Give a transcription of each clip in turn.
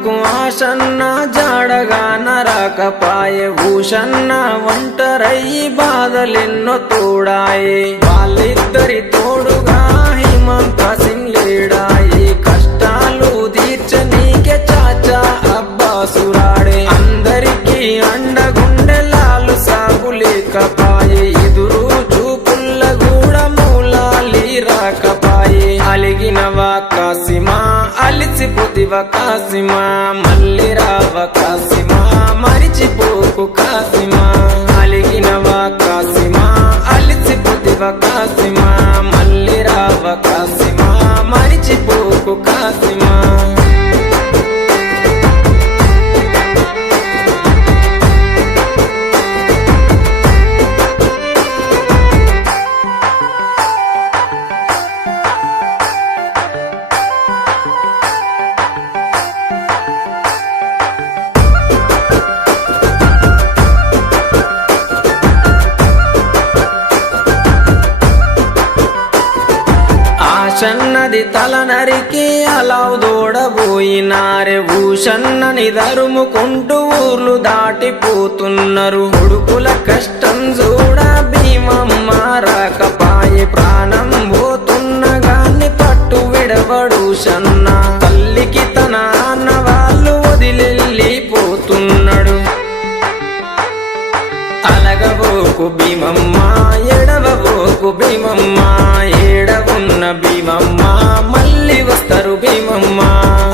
మాటకు ఆశన్న జాడగా నరకపాయే ఊషన్న ఒంటరయ్యి బాధలెన్నో తోడాయే వాళ్ళిద్దరి తోడుగా హిమంత సింగ్ లేడాయి కష్టాలు తీర్చనీకే చాచా అబ్బాసురాడే అందరికీ అండగుండె లాలు సాగు లేకపాయే ఎదురు చూపుల్ల కూడా మూలాలి రాకపాయే అలిగినవా కాసిమా అలిసిపోతివా కాసిమా మళ్ళీ రావ కాసిమా మరిచిపోకు కాసిమా అలిగినవా కాసిమా అలిసిపోతివా కాసిమా మళ్ళీ రావ కాసిమా మరిచిపోకు కాసిమా ఆశన్నది తల నరికి అలావు దూడబోయినారే ఊషన్నని దరుముకుంటూ ఊర్లు దాటిపోతున్నారు కొడుకుల కష్టం చూడ భీమమ్మ రాకపాయే ప్రాణం పోతున్న గాని పట్టు విడవడు షన్న తల్లికి తన అన్న వాళ్ళు వదిలెళ్ళిపోతున్నాడు అలగబోకు భీమమ్మ ఎడవబోకు భీమమ్మ ఏడవున్న భీమమ్మ మళ్ళీ వస్తారు భీమమ్మ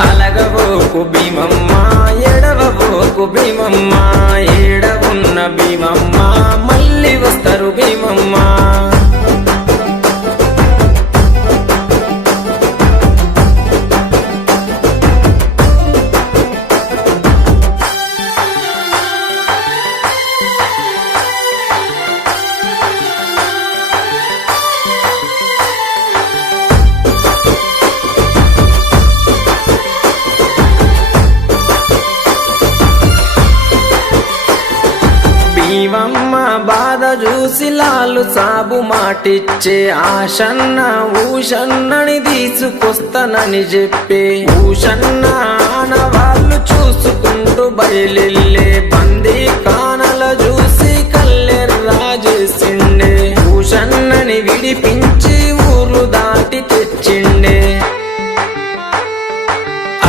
అలగబోకు భీమమ్మ ఎడవబోకు భీమమ్మ ఏడవున్న భీమమ్మ మళ్ళీ వస్తారు భీమమ్మ భీమమ్మ బాధ చూసి లాలు సాబు మాటిచ్చే ఆశన్న ఊషన్నని తీసుకొస్తానని చెప్పే ఊషన్న ఆనవాళ్ళు చూసుకుంటూ బయలెళ్ళే బందీ కానల చూసి కల్లెర్రా చేసిండే ఊషన్నని విడిపించి ఊరు దాటి తెచ్చిండే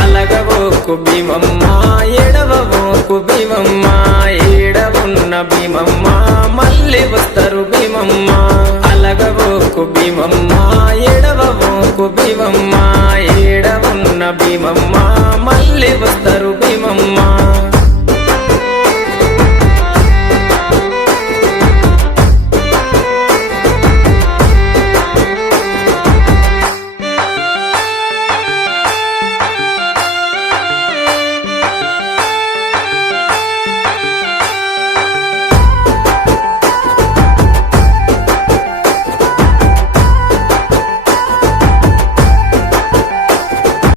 అలగబోకు భీమమ్మ ఎడవబోకు భీమమ్మ ఏడవున్న భీమమ్మ మళ్ళీ